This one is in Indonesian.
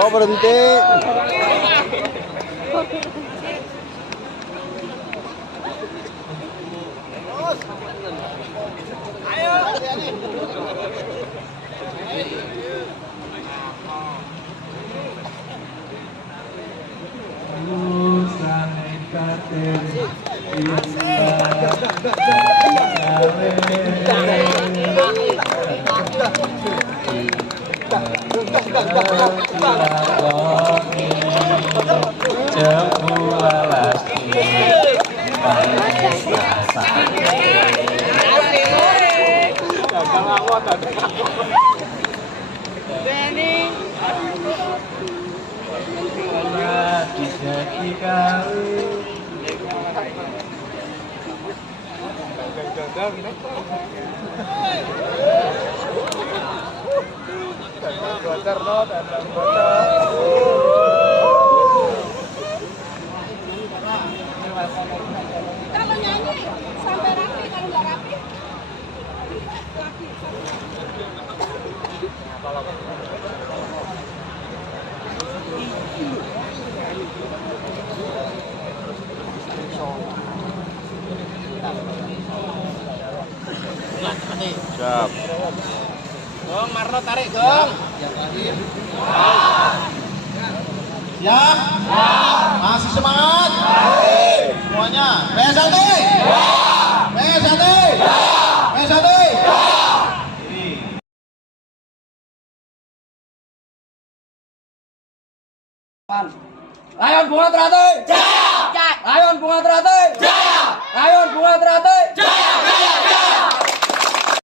Oh, berhenti. Kalau nyanyi sampai rapi, kalau nggak rapi Siap. Gong, Marno tarik, Gong. Siap? Masih semangat? Semuanya. PS1. PS1. PS1. Layon Bunga Teratai. Jaya. Layon Bunga Teratai. Jaya. Layon Bunga Teratai. Jaya.